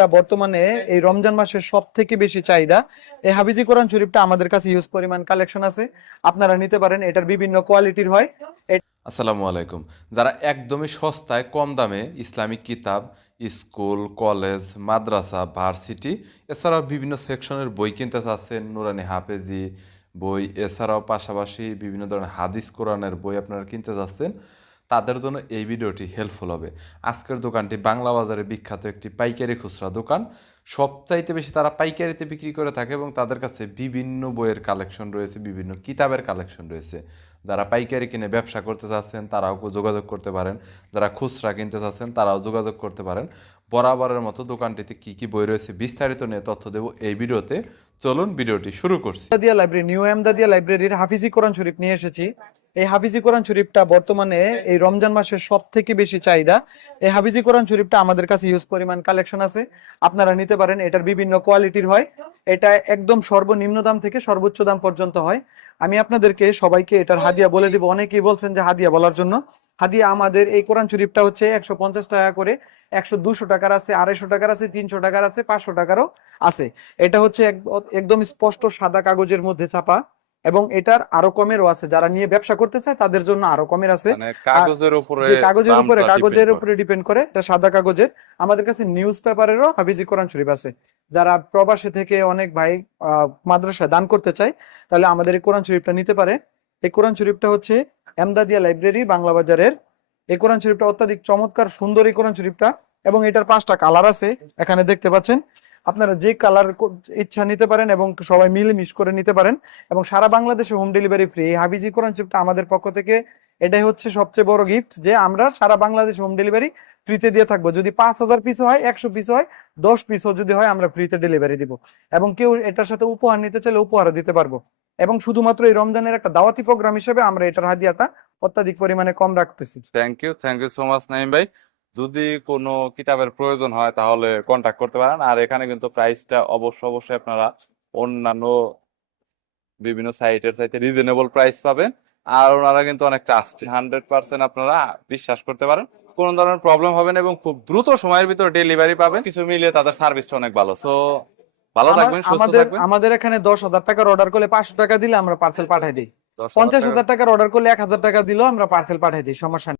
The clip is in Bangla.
শরীফটা বর্তমানে এই রমজান মাসের সব থেকে বেশি চাহিদা। এই হাফিজি কোরআন শরীফটা আমাদের কাছে ইউজ পরিমাণ কালেকশন আছে, আপনারা নিতে পারেন। এটার বিভিন্ন কোয়ালিটির হয়। আসসালামু আলাইকুম। যারা একদমই সস্তায় কম দামে ইসলামিক কিতাব, স্কুল, কলেজ, মাদ্রাসা, ভার্সিটি এছাড়াও বিভিন্ন সেকশনের বই কিনতে চাচ্ছেন, নুরানি হাফেজি বই এছাড়াও পাশাপাশি বিভিন্ন ধরনের হাদিস কোরআনের বই আপনারা কিনতে চাচ্ছেন, তাদের জন্য এই ভিডিওটি হেল্পফুল হবে। আজকের দোকানটি বাংলা বাজারে বিখ্যাত একটি পাইকারি খুচরা দোকান। সবচাইতে বেশি তারা পাইকারিতে বিক্রি করে থাকে এবং তাদের কাছে বিভিন্ন বইয়ের কালেকশন রয়েছে, বিভিন্ন কিতাবের কালেকশন রয়েছে। যারা পাইকারি কিনে ব্যবসা করতে চাচ্ছেন তারাও যোগাযোগ করতে পারেন, যারা খুচরা কিনতে চাচ্ছেন তারাও যোগাযোগ করতে পারেন। বরাবরের মতো দোকানটিতে কি কি বই রয়েছে বিস্তারিত নিয়ে তথ্য দেব এই ভিডিওতে। চলুন ভিডিওটি শুরু করছি। এমদাদিয়া লাইব্রেরি, নিউ এমদাদিয়া লাইব্রেরির হাফিজি কোরআন শরীফ নিয়ে এসেছি। এই হাফিজি কোরআন শরীফটা বর্তমানে এই রমজান মাসের সব থেকে বেশি চাহিদা। এই হাফিজি কোরআন শরীফটা আমাদের কাছে ইউজ পরিমাণ কালেকশন আছে, আপনারা নিতে পারেন। এটার বিভিন্ন কোয়ালিটির হয়। এটা একদম সর্বনিম্ন দাম থেকে সর্বোচ্চ দাম পর্যন্ত হয়। আমি আপনাদেরকে সবাইকে এটার হাদিয়া বলে দিব। অনেকেই বলছেন যে হাদিয়া বলার জন্য। হাদিয়া আমাদের এই কোরআন শরীফটা হচ্ছে 150 টাকা করে, 100-200 টাকার আছে, 250 টাকার আছে, 300 টাকার আছে, 500 টাকারও আছে। এটা হচ্ছে একদম স্পষ্ট সাদা কাগজের মধ্যে ছাপা, এবং এটার আরো কমেরও আছে। যারা নিয়ে ব্যবসা করতে চায় তাদের জন্য আরো কমের আছে। মানে আর কাগজের উপরে যে কাগজের উপরে দামটা ডিপেন্ড করে। ডিপেন্ড করে। এটা সাদা কাগজের। আমাদের কাছে নিউজ পেপারেরও হাফিজি কোরআন শরীফ আছে। যারা প্রবাসে থেকে অনেক ভাই মাদ্রাসায় দান করতে চায়, তাহলে আমাদের এই কোরআন শরীফটা নিতে পারে। এই কোরআন শরীফটা হচ্ছে এমদাদিয়া লাইব্রেরি বাংলা বাজারের। এই কোরআন শরীফটা অত্যাধিক চমৎকার সুন্দর এই কোরআন শরীফটা, এবং এটার 5টা কালার আছে, এখানে দেখতে পাচ্ছেন। আপনারা যে কালার ইচ্ছা নিতে পারেন এবং সবাই মিলে মিশ করে নিতে পারেন, এবং সারা বাংলাদেশে হোম ডেলিভারি ফ্রি। হাফিজি কোরআন শরীফটা আমাদের পক্ষ থেকে এটাই হচ্ছে সবচেয়ে বড় গিফট, যে আমরা সারা বাংলাদেশে হোম ডেলিভারি ফ্রিতে দিয়ে থাকবো। যদি 5,000 পিস হয়, 100 পিস হয়, 10 পিসও যদি হয়, আমরা ফ্রিতে ডেলিভারি দিব। এবং কেউ এটার সাথে উপহার নিতে চাইলে উপহারও দিতে পারবো। এবং শুধুমাত্র এই রমজানের একটা দাওয়াতি প্রোগ্রাম হিসেবে আমরা এটার হাদিয়াটা অত্যাধিক পরিমাণে কম রাখতেছি। Thank you so much Naim ভাই। যদি কোনো কিতাবের প্রয়োজন হয় তাহলে কন্টাক্ট করতে পারেন। আর এখানে কিন্তু প্রাইসটা অবশ্যই আপনারা অন্যান্য বিভিন্ন সাইটের চাইতে রিজনেবল প্রাইস পাবেন। আর ওনারা কিন্তু অনেক ট্রাস্টেড, 100% আপনারা বিশ্বাস করতে পারেন। কোনো ধরনের প্রবলেম হবে না এবং খুব দ্রুত সময়ের ভিতরে ডেলিভারি পাবেন। কিছু মিলিয়ে তাদের সার্ভিসটা অনেক ভালো। সো ভালো থাকবেন, সুস্থ আমাদের থাকবেন। আমাদের এখানে 10,000 টাকার অর্ডার করলে 500 টাকা দিলে আমরা পার্সেল পাঠাই দিই। 10,000 টাকা 50,000 টাকার অর্ডার করলে 1,000 টাকা দিলেও আমরা পার্সেল পাঠাই দিই, সমস্যা নেই।